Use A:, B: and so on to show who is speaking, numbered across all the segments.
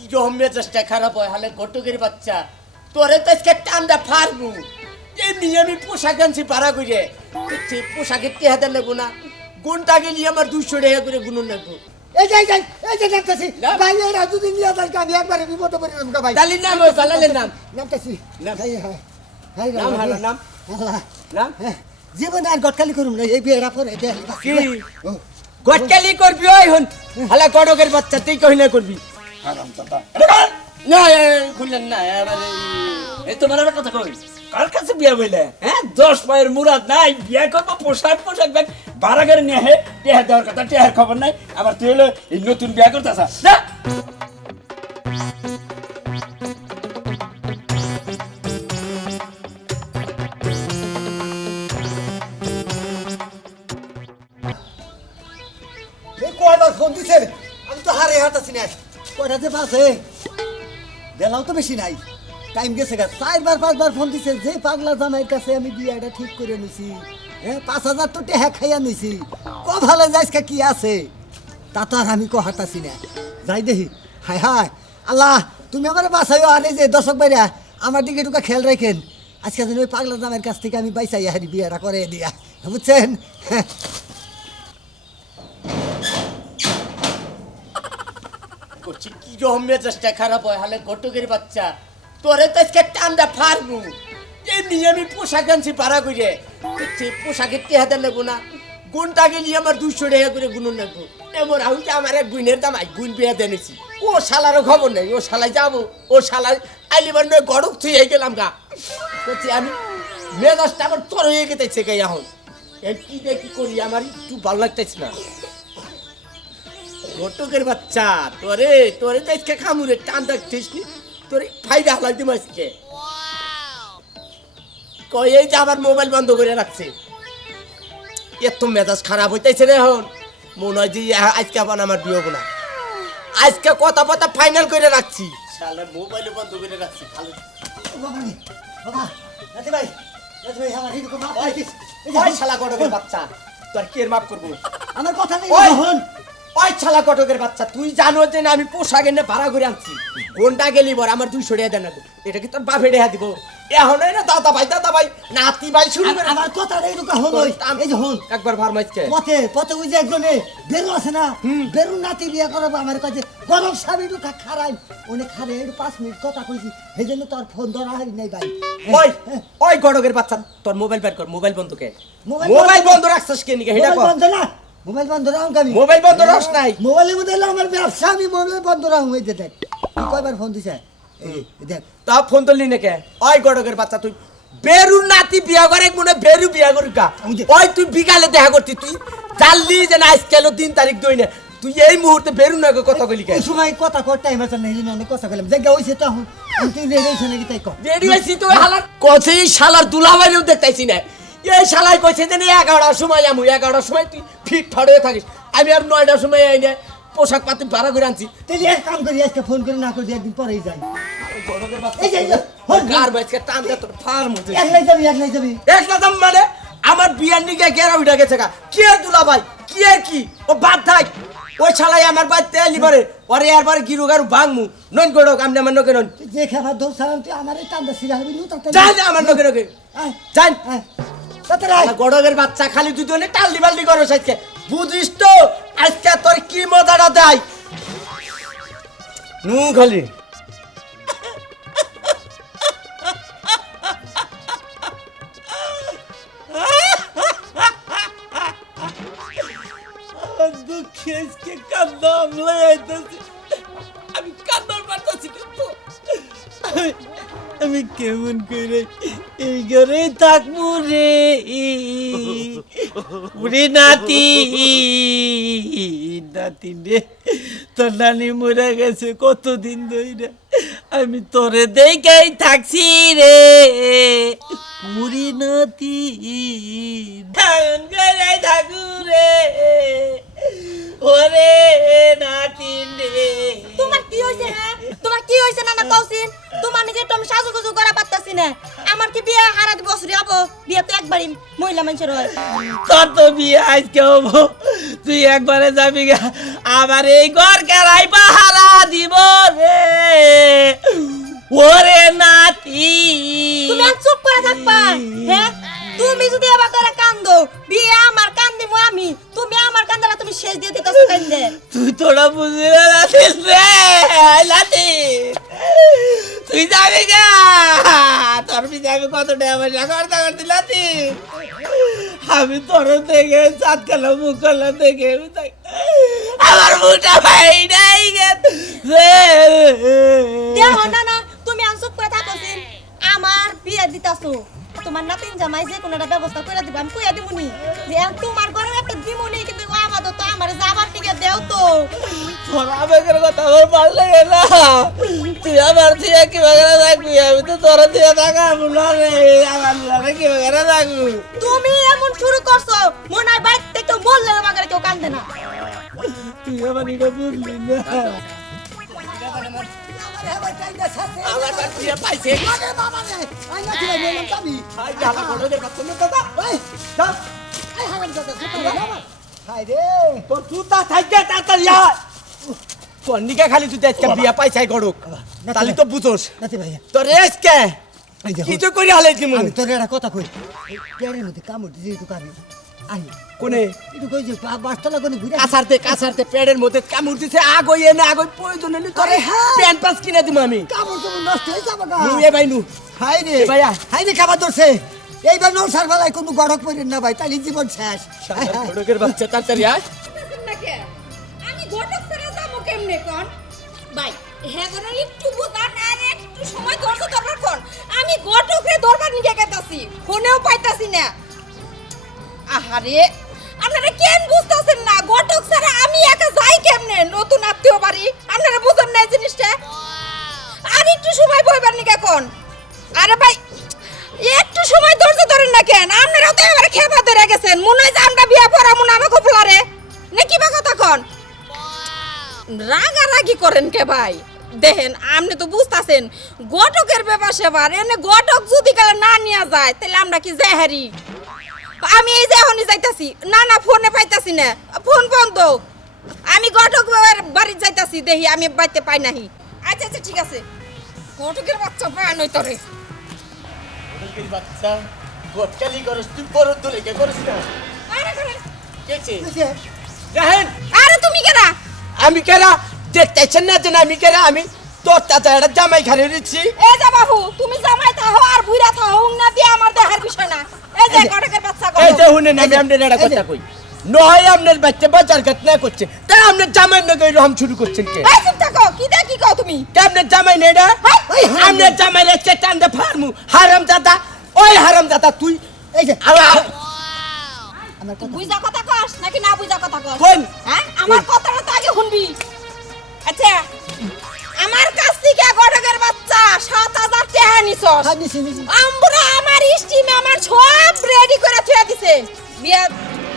A: কি রকম মেজাজটা খারাপ হয় হালে ঘটকের বাচ্চা। তোরে তো আজকে টান্ডা ফারবু এমনি আমি পোশাক আনছি ভাড়া করে সে পোশাকের টেহা দেন নেব না। গুণটা গেলি আমার দুশো টাকা করে গুণ নেব।
B: এই যে এই যে এই যে নামতেছি।
A: নাম।
B: ভাই এরা যদি নিয়ে যায় আমি একবারে বিপদে পড়ে যাব গা ভাই।
A: তালির নাম ওই জালালের নাম।
B: নামতেছি
A: নাম।
B: হাই হাই হাই
A: নাম
B: হাই।
A: নাম। নাম।
B: আর গটকালি করুম না এই বিয়েরা পরে দে
A: গটকালি করবি ওই হন। হালা গড়কের বাচ্চা তুই কই না খুললেন না
C: এই তোমার কথা কই কার কাছে বিয়া বইলে হ্যাঁ দশ পায়ের মুরাদ নাই বিয়া করব পোশাক পোশাক ব্যাগ ভাড়া করে নিয়ে হে দেওয়ার কথা টেহার খবর নাই আবার তুই হলো নতুন বিয়া করতে না
B: যে বাসে বেলাও তো বেশি নাই। টাইম গেছে গা, চারবার, পাঁচবার ফোন দিছে, যে পাগলা জামাইয়ের কাছে আমি বিয়াটা ঠিক করে নিছি। হ্যাঁ পাঁচ হাজার তো টেহা খাইয়া নিছি। ক ভালো যাইska কি আছে? তা তো আর আমি ক হাঁটাছি না। যাই দেখি। হায় হায়, আল্লাহ, তুমি আমার বাসায় আনে যে দর্শক বাইরা আমার দিকে টুকা খেয়াল রাখেন। আজকে যেন ওই পাগলা জামাইয়ের কাছ থেকে আমি বাইসাই হারি বিয়াটা করে দিয়া। বুঝছেন?
A: করছি মেজাজটা খারাপ হয়, হালে ঘটকের বাচ্চা। তোরে তো আজকে টান্ডা ফারবু এমনি আমি পোশাক আনছি ভাড়া করে পোশাকের দেন নেব না। গুণটা গেলি আমার দুশো টাকা করে গুণ নেব? এমন আমি যে আমার এক গুণের দাম, আই গুণ বিয়া দেনেছি ও শালারও খবর নেই, ও শালায় যাব, ও শালায় আইলিবার নয়, গড়ক থুই গেলাম গা। করছি আমি মেজাজটা আমার তোর হয়ে গেতেছে কে এখন কি দেখি করি? আমার একটু ভালো লাগতেছে না। ঘটকের বাচ্চা তোরে তোরে তো আজকে খামুরে টান রাখছিস নি তোরে ফাইদা হালাই দিম আজকে। কই এই যে আবার মোবাইল বন্ধ করে রাখছে। এত মেজাজ খারাপ হইতেছে রে এখন। মনে হয় যে আজকে আবার আমার বিয়ে হব না। আজকে কথা কথা ফাইনাল করে রাখছি। শালা মোবাইল বন্ধ করে রাখছি ভালো
B: বাবা বাবা রাতে ভাই রাতে ভাই আমার এরকম মাপ
A: ওই,
B: এই যে
A: ওই
B: হন,
A: শালা ঘটকের বাচ্চা। তোর কে মাফ করব?
B: আমার কথা নেই
A: ওই ওই কটকের বাচ্চা তুই জানো যে না আমি পোশাক এনে ভাড়া করে আনছি। কোনটা গেলি বর আমার দুইশো টাকা দেন এটা কি তোর বাপে টাকা দিব? এখন না দাদা ভাই দাদা ভাই নাতি ভাই করে
B: আমার এরকম ওই এই যে হন
A: একবার ফার্মাইজকে
B: পথে পথে ওই যে একজনে বেরু আছে না বেরু নাতি বিয়া করাবো আমার কাছে গরম স্বামী ঢুকা খারাই। অনেক খারে একটু পাঁচ মিনিট কথা কইছি সেই জন্য তোর ফোন ধরা হারি নাই ভাই।
A: ওই ওই গড়কের বাচ্চা তোর মোবাইল বের কর মোবাইল বন্ধ কে
B: মোবাইল বন্ধ-
A: বন্ধ রাখছিস কে নিকে? হেটা
B: বন্ধ না? মোবাইল বন্ধ রাখুন আমি
A: মোবাইল বন্ধ রাখস নাই?
B: মোবাইলের মধ্যে আমার ব্যবসা আমি মোবাইল বন্ধ রাখুন। এই দেখ তুই কয়বার ফোন দিছে? দেখ।
A: তা ফোন তুললি না কে? ওই গড়কের বাচ্চা তুই বেরু নাতি বিয়া করে মনে হয় বেরু বিয়া করি কা
B: ওই
A: তুই বিকালে দেখা করতি তুই জানলি যে না আজকে হলো তিন তারিখ দই না। তুই এই মুহূর্তে বেরু না কথা কইলি কে?
B: সময় কথা কর টাইম আছে না এই কথা কইলাম। জায়গা হইছে তো তুই রেডি হইছে নাকি তাই কর
A: রেডি হয়েছি তো হালার কছে শালার দুলাবাইও দেখতাইছি না। এই শালাই কইছে যে এগারোটার সময় আমু এগারোটার সময় তুই ফিট ফাট হয়ে থাকিস। আমি আর নয়টার সময় এই নে পোশাক পাতি ভাড়া করে আনছি।
B: তুই এক কাম করি আজকে ফোন করে না করে একদিন পরেই যাই।
A: মানে? আমার বিয়ার নিগে গেরা উঠে গেছে গা। কি আর দুলাভাই কি আর কি? ও বাদ থাক। ওই শালাই আমার বাড়িতে এলিবারে ওরে একবার গিরু গারু ভাঙমু। নন গড়ক আমি আমার নকে নন
B: যে খাবার তুই আমার এই টান্দা সিরা হবি নু তাতে
A: যাই আমার নকে নকে যাই। গড়গের বাচ্চা খালি দুধ হলে টাল্লি বাল্লি করো সাইজকে বুঝিস তো আজকে তোর কি মজাটা দেয়? নু খালি। তোর নানি মরে গেছে কতদিন ধরে আমি তোরে দেখাই থাকছি রে। মুড়ি নাতি ধারণ করে থাকু রে ওরে নাতিন রে
D: তোমার কি হইছে হ্যাঁ? তোমার কি হইছে না না কওসিন? তোমার নাকি তুমি সাজুগুজু করা পারতাছি না। আমার কি বিয়ে হারাত বছরে হব? বিয়ে তো একবারই মহিলা মানুষের হয়।
A: তোর তো বিয়ে আজকে হব। তুই একবারে যাবি গা। আবার এই ঘর কেরাই পাহারা দিব রে। ওরে নাতি।
E: তুমি
D: চুপ করে থাকবা। হ্যাঁ? তুমি যদি এবার করে কান্দো বিয়ে আমার আমি? তুমি আমার কান্দারা তুমি শেষ দিয়ে দিতেছো কান্দে
E: তুই তোরা বুঝবি
A: না লাতিল রে। লাতি তুই যাবি না? তোর পিছে আমি কত টাকা পয়সা খরচা করতে লাতি আমি তোর থেকে চাঁদ কালো মুখ কালো থেকে আমার মুখটা ভাই নাই
D: দেখো না না তুমি আনসুপ করে থাকো আমার বিয়ে দিতাছো। তোমার নাতিন জামাই যে কোনো একটা ব্যবস্থা করে দিবা আমি কইয়া দিবনি যে তোমার একটা দিমুনি কিন্তু আমাদের তো আমার যাবার দিকে দেও তো
A: তোর আবেগের কথা আমার ভালো লাগে না তুই আমার দিয়ে কি বাগেরা থাকবি আমি তো তোর দিয়ে থাকাবো না রে আমার লাগে কি বাগেরা থাকব
D: তুমি এমন শুরু করছ মনে হয় বাইক থেকে বললে আমাকে কেউ কান্দে না
A: তুই আমার এটা বুঝলি না আমার বাচ্চা পাইছে আই জালা বড়দের বাচ্চা না দাদা তোর জুতা থাকবে তাড়াতাড়ি আয় নিকে খালি তুই আজকে বিয়া পাইছাই গড়ুক তাহলে তো বুঝোস তোর আজকে। কিছু করে হালাইছি মনে
B: আমি তোর একটা কথা কই পেয়ারের মধ্যে কামড় দিয়েছি একটু কামি আই
A: কোনে
B: একটু কই যে বাসতলা কোনে ঘুরে
A: কাছারতে কাছারতে পেটের মধ্যে কামড় দিছে আগই এনে আগই প্রয়োজন হলে তোরে। প্যান্ট পাস কিনে দিম আমি
B: কামড় কামড় নষ্ট হয়ে যাবে গা
A: নু এ ভাই নু
B: হাই রে
A: ভাইয়া।
B: হাই রে খাবার ধরছে এইবার নৌসার বেলায় কোনো গড়ক পড়েন না ভাই তাহলে জীবন শেষ।
A: গড়কের বাচ্চা তাড়াতাড়ি আয়।
F: আমি ঘটক ছেড়ে যাব কেমনে কোন? ভাই হ্যাঁ করে একটু বুঝান আর একটু সময় ধরছো দরকার কোন। আমি ঘটকরে দরবার নিয়ে গেতাছি ফোনেও পাইতাছি না। আহারে আপনারা কেন বুঝতেছেন না? ঘটক ছাড়া আমি একা যাই কেমনে? নতুন আত্মীয় বাড়ি আপনারা বুঝেন না এই জিনিসটা? আর একটু সময় বইবার নি কোন। আরে ভাই একটু সময় ধৈর্য ধরেন না কেন? আপনারাও তো এবারে খেপা ধরে গেছেন। মনে হয় যে আমরা বিয়া পড়া মনে আমাকে ফুলারে নাকি বা কথা কন? রাগারাগি করেন কে ভাই? দেখেন, আপনি তো বুঝতাছেন, গটকের ব্যাপার সেবার। এনে গটক যদি কালে না নিয়ে যায়, তাহলে আমরা কি জেহারি? আমি এই যে এখনই যাইতাছি। না না, ফোনে পাইতাছি না। ফোন বন্ধ। আমি গটক বাড়ি যাইতাছি। দেখি, আমি বাড়িতে পাই নাহি। আচ্ছা আচ্ছা ঠিক আছে। গটকের বাচ্চা পায় নই তোরে
A: গড়কের বাচ্চা গটকালি করস তুই বড় দলে কে করিস না?
F: আরে করে।
A: কেছে রাহেন
F: আরে তুমি কেনা
A: আমি কেরা দেখতেছেন না যে আমি কেরা আমি তোর চাচা একটা জামাই খালি দিচ্ছি
F: এ যা বাবু তুমি জামাই থাহো আর বুইরা থাহো না দিয়ে আমার দেখার বিষয় না। এই যে কটকের বাচ্চা
A: এই যে
F: হুনে
A: না আমি
B: যে,
A: একটা কথা কই। নয় আপনার বাচ্চা বাজার ঘাট না করছে। তাই আপনার জামাই না কই রহম শুরু করছেন কে?
F: এই চুপ থাকো কি দেখ কি কও তুমি?
A: কে আপনার জামাই নেই না?
B: ওই হারাম
A: আপনার জামাই রেখে ফার্মু। হারাম দাদা ওই হারাম দাদা তুই
B: এই যে আমার
F: বুঝা কথা কস নাকি না বুঝা কথা কস?
A: কোন?
F: হ্যাঁ আমার কথাটা তো আগে শুনবি। আচ্ছা আমার কাছ থেকে গড়গের বাচ্চা সাত হাজার টাকা
B: হ্যাঁ, নিছি, নিছি।
F: আমরা আমার স্টিমে আমার সব রেডি করে থুয়ে দিছে। বিয়া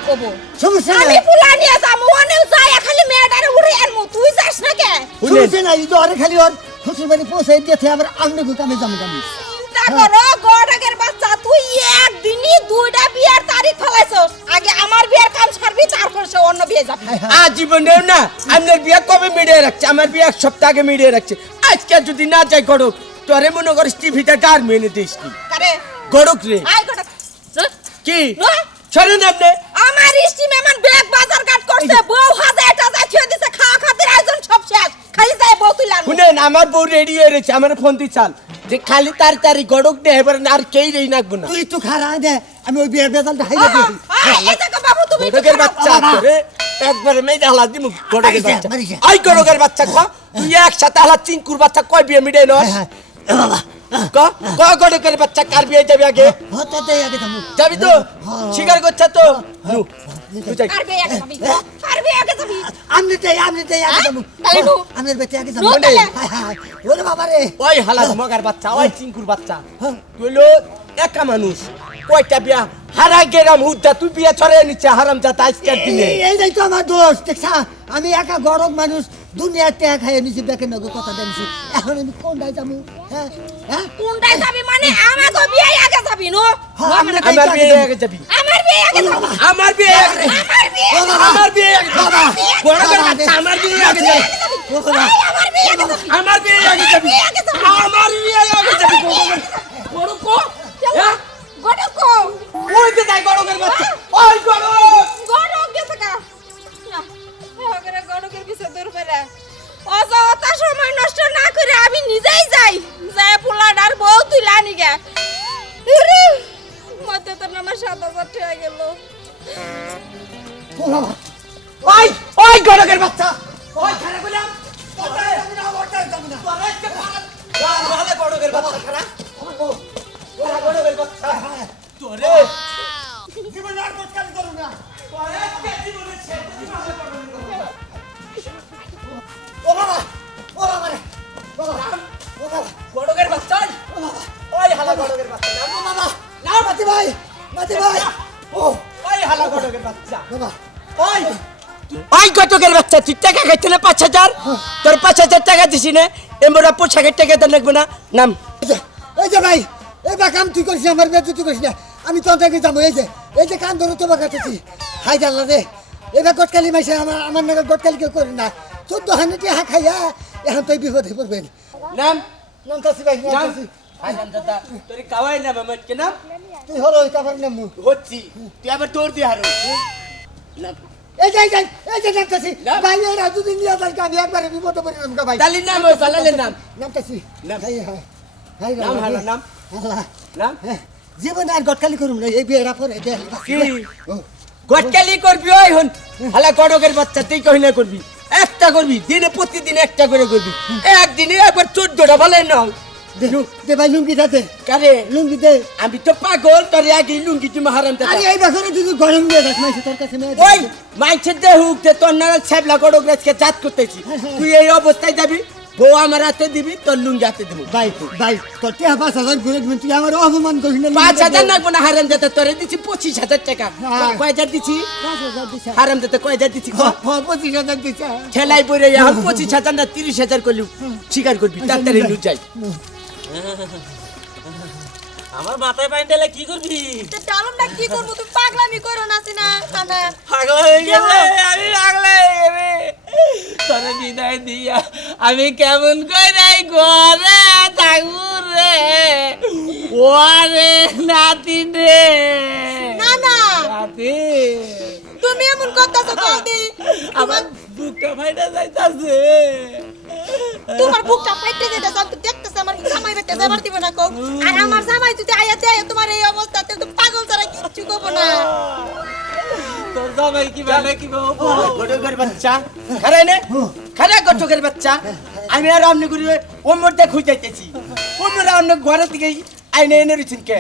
F: কবো?
B: সমস্যা
F: আমি
B: নাই
F: পুলা নিয়ে যাব ওনে যাই খালি মেয়েটারে উড়ে আনমু। তুই যাস না কে?
B: সমস্যা নাই এই দরে খালি ওর শ্বশুর বাড়ি পৌঁছে দিয়েছে আবার আঙ্গে কামে যাব আমি
F: চিন্তা করো গড়গের বাচ্চা তুই একদিনই দুইটা বিয়ার তারিখ ফেলাইছস। আগে আমার বিয়ার কাম ছাড়বি তারপর সে অন্য বিয়ে যাবি।
B: High, high.
A: আজীবনেও না বিয়া কবে মিডিয়ে রাখছে? আমার বিয়া এক সপ্তাহ আগে মিডিয়ে রাখছে। আজকে যদি না যাই গড়ক তোরে মনে করিস টিভিতে গার মেনে দিস কি
F: কারে?
A: গড়ক রে।
F: আই গড়ক।
A: কি?
F: রে?
A: শোনেন আপনি।
F: আমার স্টিম এমন ব্যাগ বাজার কাট করছে বউ হাজার টাকা থুয়ে দিছে খাওয়া খাতির আয়োজন সব শেষ। খালি যায় বউ তুই লানবো
A: শুনেন আমার বউ রেডি হয়ে রয়েছে আমার ফোন দিয়ে চাল। যে খালি তাড়াতাড়ি গড়ক দে এবার আর কেই রেই নাকবো না।
B: তুই একটু খারা দে আমি ওই বিয়ের হাইলে দিয়েছি
F: এই দেখো বাবু তুমি একটু
A: গড়কের। বাচ্চা তোরে একবারে মেয়ে হালা দিমু গড়কের বাচ্চা। আই গড়কের বাচ্চা ক তুই একসাথে হালা চিঙ্কুর বাচ্চা কয় বিয়ে
B: হাই, হাই। বাবা
A: ক ক গড়কের বাচ্চা কার বিয়ে যাবে আগে?
B: হতে আগে যাব?
A: যাবি? তো। স্বীকার করছে তো। একা মানুষ। কয়টা বিয়া? হারা গেরাম হুদ্দা তুই বিয়া ছড়াই নিচ্ছে হারাম জাতা আজকের দিনে।
B: এই- এই তো আমার দোষ দেখছা আমি একা গরম মানুষ দুনিয়ার ত্যাগ খাইয়ে নিছি বেকে নগর কথা জানছি এখন আমি কোনটায় যাব হ্যাঁ হ্যাঁ
F: কোনটায় যাবি মানে আমাকে বিয়ে আগে যাবি নো
B: হ্যাঁ, আমরা
F: মানে
A: আমার বিয়ে
B: আগে
A: যাবি
F: আমার বিয়ে আগে যাবি
A: আমার বিয়ে আগে
F: আমার বিয়ে
A: আমার আগে
B: বাবা,
A: আমার বিয়ে আগে যাবি
F: আমার বিয়ে আগে যাবি
A: আমার বিয়ে আগে যাবি আমার বিয়ে আগে যাবি গড়ক কো হ্যাঁ? ওই যে তাই গড়কের বাচ্চা ওই গড়ক
F: গড়ক কিছু দূর
A: করে অযথা সময় নষ্ট না করে
B: আমি নিজেই যাই। যায় পোলাডার বউ তুলা নিগে মধ্যে তো আমার সাত হাজার
A: টাকা গেল। তোরে? হালা গড়কের বাচ্চা।
B: ও বাবা না মাতি ভাই মাতি ভাই। ও
A: ওই হালা গড়কের বাচ্চা।
B: বাবা।
A: ওই। ওই গটকের বাচ্চা তুই টাকা খাইতে না পাঁচ হাজার। তোর পাঁচ হাজার টাকা দিছি না এমরা পোশাকের টাকা তো লাগবে না। নাম।
B: এই যে, এই যে ভাই এই বা কাম তুই করিস না আমার বেদ তুই করিস না। আমি তো থেকে যাব এই যে এই যে কান ধরে তোমার কাছেছি হাই জানলা রে। এবার গটকালি মাইছে আমার আমার নাগাল গটকালি কেউ করি না। চোদ্দ হান্ড্রেড হা খাইয়া এখন তুই বিপদে পড়বেন।
A: নাম।
B: ভাই
A: নাম
B: নামতাছি
A: হাজার দাদা তোর কাওয়াই না মামা কে নাম
B: তুই হলো ওই কাপড় নামু
A: হচ্ছি। তুই আবার তোর দিয়ে হারো। নাম
B: এই যে এই এই যে নামতাছি। ভাই এই রাজু দিন নিয়ে যাই আমি একবারে বিপদে পড়ে নাম ভাই।
A: তালি নাম ওই ফালালের নাম।
B: নামতাছি
A: নাম।
B: হাই হাই হাই
A: নাম হালা নাম।
B: আল্লাহ
A: নাম।
B: হ্যাঁ, আর গটকালি করুম না এই বিয়েটা পরে দে
A: কি? গটকালি করবি ওই হন। হালা গড়কের বাচ্চা তুই কই না করবি? একটা করবি দিনে প্রতিদিন একটা করে করবি। একদিনে একবার চোদ্দটা বলে নাও।
B: দে দে ভাই লুঙ্গি দে
A: কারে?
B: লুঙ্গি দে।
A: আমি তো পাগল তোর আগে লুঙ্গি তুমি হারাম
B: আরে এই বছরে তুই গরম দিয়ে দেখ মাইছে তোর কাছে মেয়ে
A: ওই মাইছের দে হুক দে তোর নারা ছ্যাবলা গড়ক জাত করতেছি। তুই এই অবস্থায় যাবি বউ আমার হাতে দিবি তোর লুঙ্গি হাতে দিব।
B: ভাই ভাই তোর টিয়া পাঁচ হাজার ঘুরে দিবেন তুই আমার অপমান করিস না
A: পাঁচ হাজার লাগবো না হারাম যাতে তোরে দিছি পঁচিশ হাজার টাকা।
B: হ্যাঁ।
A: কয় হাজার দিছি? হারাম যাতে কয় হাজার দিছি?
B: হ্যাঁ, পঁচিশ হাজার দিছে।
A: ঠেলাই পরে এখন পঁচিশ হাজার না তিরিশ হাজার করলি। স্বীকার করবি তাড়াতাড়ি লু যাই।
E: আমার মাথায় পানি দিলে কি করবি?
D: তো ডালমটা কি করব? তুমি পাগলামি করো না সিনা কানা
E: পাগল হয়ে গেলে আমি পাগল হয়ে গেলে তোরে বিদায় দিয়া আমি কেমন করে ঘরে থাকব রে। ওরে নাতি রে।
D: না না।
E: নাতি।
D: তুমি এমন করতেছো কদি
E: আমার বুকটা ফাইটা যাইতাছে।
D: তোমার বুকটা ফাইটে যেতে সব দেখতেছে আমার জামাই বেটে যাবার দিবে না কও। আর আমার জামাই যদি আয়া দেয় তোমার এই অবস্থাতে তো পাগল ছাড়া কিচ্ছু করব না।
E: তোর জামাই কি ভালো কি বাবু
A: গটকের বাচ্চা। খারাই নে। খারা গটকের বাচ্চা। আমি আর আমনি করি ওমর দেখ হই যাইতেছি। ওমর অন্য ঘরে থেকে আইনে এনে রয়েছেন কে?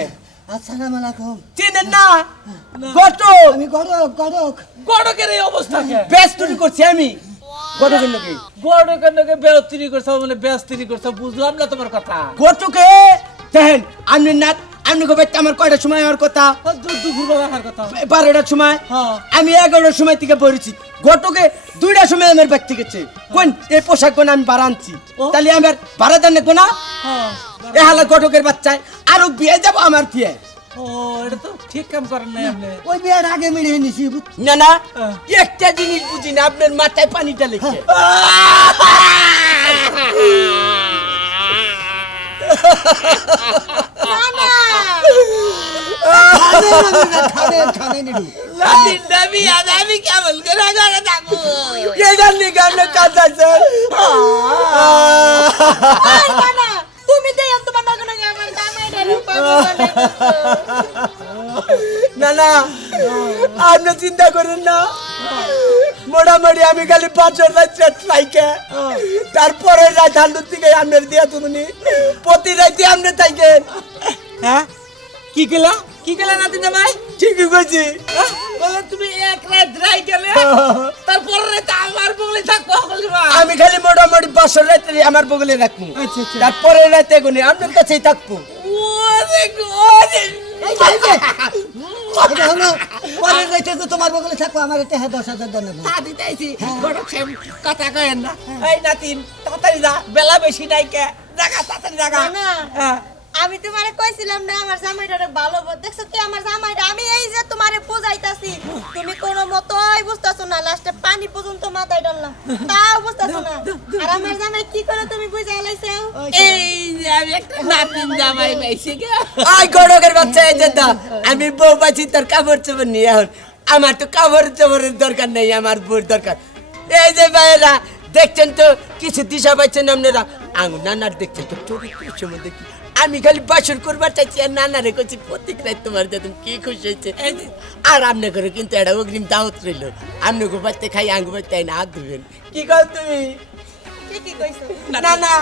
B: আসসালামু আলাইকুম
A: চিনেন না? গটক
B: আমি গড়ক গড়ক
E: গড়কের এই অবস্থা কে?
A: ব্যস্তুরি করছি আমি। গটকের লোকে
E: গড়কের নাকি বেস্তিরি করছ মানে বেস্তিরি করছ বুঝলাম না তোমার কথা।
A: গটকে দেখেন আপনি না আপনি কবে আমার কয়টার সময় আমার কথা?
E: দুপুর বেলা আমার কথা।
A: বারোটার সময়?
E: হ্যাঁ।
A: আমি এগারোটার সময় থেকে পড়েছি। গটকে দুইটার সময় আমার থেকে গেছে। কোন এই পোশাক কোন আমি ভাড়া আনছি। তাহলে আমার ভাড়া দেন না কোনা
E: হ্যাঁ।
A: এ হালা গটকের বাচ্চায়। আরও বিয়ে যাব আমার বিয়ে।
E: ও এটা তো ঠিক কাম করেন নাই আপনি
B: ওই বিয়ের আগে মেরে নিছি
A: না না
E: হ্যাঁ।
A: একটা জিনিস বুঝি না আপনার মাথায় পানিটা লেগে
D: তুমি দেই
A: না না আপনি চিন্তা করেন না মোটামুটি আমি খালি পাঁচশো রাত লাইকে তারপরে রাত হান্ডুর থেকে আপনার দিয়া তুমি প্রতি রাতে আপনি থাকেন
E: হ্যাঁ কি কেলা কি কেলা নাতি জামাই
A: ঠিকই কইছি
E: তুমি এক রাত রাই গেলে তারপর রাত আমার বগলে থাকব
A: আমি খালি মোটামুটি পাঁচশো রাতে আমার বগলে রাখব তারপরে রাতে গুনি আপনার কাছেই থাকব
E: ওরে
B: এই যে, তোমার বগলে থাকব আমার এটা হ্যাঁ দশ হাজার দেন
E: তা দিতেছি গড়ক সাহেব কথা কয়েন না তাড়াতাড়ি যা বেলা বেশি নাই কে জাগা তাড়াতাড়ি জাগা। হ্যাঁ
D: আমি তোমারে কইছিলাম না আমার জামাইটা অনেক ভালো বল দেখছ কি আমার জামাইটা? আমি এই যে তোমারে বুঝাইতাছি তুমি কোনো মতই বুঝতাছো না। লাস্টে পানি পর্যন্ত মাথায় ডাললাম তাও বুঝতাছো না। আর আমার জামাই কি করে তুমি বুঝাই লাইছো?
E: এই যে আমি একটা নাতিন জামাই পাইছি গে।
A: আই গড়কের বাচ্চা এই যে দা, আমি বউ পাচ্ছি তোর কাপড় চোপড় নিয়ে এখন আমার তো কাপড় চোপড়ের দরকার নেই আমার বউর দরকার। এই যে ভাইয়েরা দেখছেন তো কিছু দিশা পাচ্ছেন আপনারা? আঙুর নানার দেখছেন তো চরিত্রের সময় দেখি। আমি খালি বাসর করবার চাইছি আর নানা রে করছি প্রত্যেক রাত তোমার দাদু কি খুশি হয়েছে? আর আমনে করে কিন্তু একটা অগ্রিম দাওয়াত রইল। আমনে গো বাচ্চা খাই আঙ্গু বাচ্চা না হাত ধুবেন কি কর তুমি? না না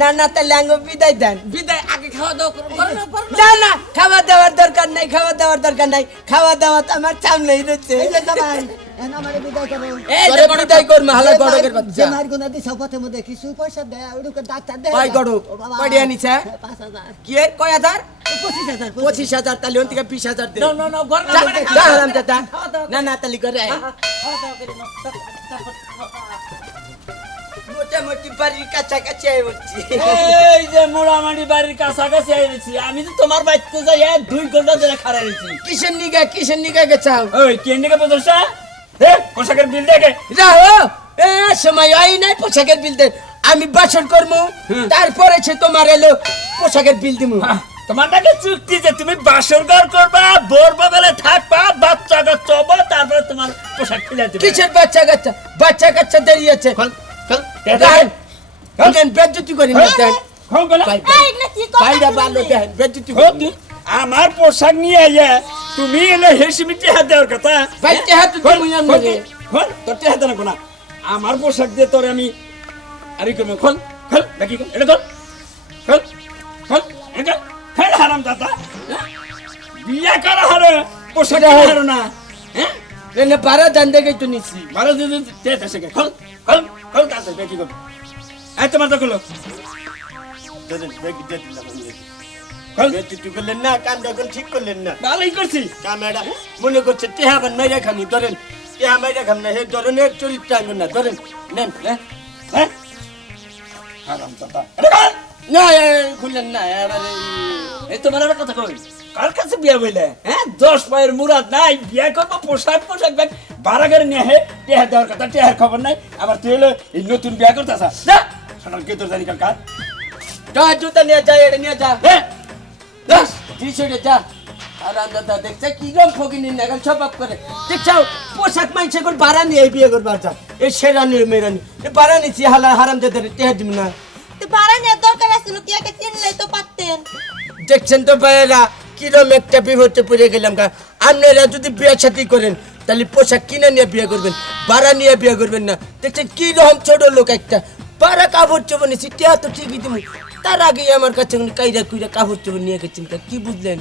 A: না না তাহলে আঙ্গ বিদায় দেন।
C: বিদায়? আগে খাওয়া দাওয়া করো করো না, করো না।
A: না না খাওয়া দাওয়ার দরকার নাই খাওয়া দাওয়ার দরকার নাই। খাওয়া দাওয়া তো আমার সামনেই রয়েছে। কি
B: পঁচিশ হাজার
A: তাহলে ওন থেকে বিশ হাজার
C: না,
A: না তাহলে করে মোটামুটি বাড়ির কাছাকাছি আয়
C: এই যে মোড়ামাটি বাড়ির কাছাকাছি আইছি আমি তো তোমার বাড়িতে যাই দুই ঘণ্টা ধরে খাড়া রয়েছি
A: কিসের নিগা কিসের নিগা গেছাও
C: ওই কেন দিকে পদর্শা পোশাকের বিল দেখে।
A: রাহো এ সময় আই নাই পোশাকের বিল দে আমি বাসন করব তারপরে সে তোমার এলো পোশাকের বিল দিমু।
C: তোমার নাকি চুক্তি যে তুমি বাসর ঘর করবা বোর বদলে থাকবা বাচ্চা কাচ্চা হব, তারপরে তোমার পোশাক খুলে দিবে।
A: কিসের বাচ্চা কাচ্চা? বাচ্চা কাচ্চা দাঁড়িয়ে আছে। দেন বেজ্জতি করি না দেন? ভালো দেন বেজ্জতি করি
C: তুই। আমার পোশাক নিয়ে আইয়া তুমি এলে হেসে মিটে হাত দেওয়ার কথা
A: ভাই হাত তুমি
C: খোল, খোল, তোর তে হাতে না আমার পোশাক দিয়ে তোরে আমি আরে করব খোল খোল দেখি খোল, এটা খোল খোল খোল এটা খোল হারাম দাদা বিয়া করা হারে পোশাক। হারো না হ্যাঁ
A: এনে বারা দান দেখে তো নিছি
C: বারো দিন তে দেশে খোল খোল খোল তাতে দেখি করব এই তোমার তো খোলো
A: ধরেন ব্যাগ দিয়ে
C: খোল
A: বেজ্জতি করলেন না কান যখন ঠিক করলেন না।
C: ভালোই করছি।
A: ক্যামেরা মনে করছে টেহা বান মাইরা খানি ধরেন টেহা মাইরা খাম না হে ধরনের চরিত্র আনবেন না ধরেন নেন
C: হ্যাঁ হ্যাঁ হারাম দাদা।
A: না খুললেন না এবারে
C: এই তোমার একটা কথা কই? কার কাছে বিয়া বইলে? হ্যাঁ দশ পায়ের মুরাদ নাই বিয়া করব পোশাক পোশাক ব্যাগ ভাড়া করে নিয়ে হে টেহা দেওয়ার কথা টেহার খবর নাই আবার তুই হলো এই নতুন বিয়া করতেছা। যা সাধারণ কে তোর জানি কার
A: জুতা নিয়ে যা এটা নিয়ে যা।
C: হ্যাঁ
A: যা টি-শার্টে যা। আর দাদা দেখছে কি রকম ফকিনি নাগাল সবাব করে। দেখছাও পোশাক মাইছে করে বাড়া এই বিয়ে করবার যা। এই সেরানি মেরানি এ বাড়া নিছি হালা হারাম দাদা টেহা দিম না।
D: তো ভাড়া দরকার আছিল কি একটা চিনলেই তো পারতেন।
A: দেখছেন তো ভাইয়েরা কিরম একটা বিপদে পড়ে গেলাম গা। আপনারা যদি বিয়ে সাথে করেন তাহলে পোশাক কিনে নিয়ে বিয়ে করবেন ভাড়া নিয়ে বিয়ে করবেন না। দেখছেন কি রকম ছোট লোক একটা। পাড়া কাপড় চোপড় নিয়েছি টিয়া তো ঠিকই তুমি তার আগে আমার কাছে কাইরা কুইরা কাপড় চোপড় নিয়ে গেছেন কি বুঝলেন?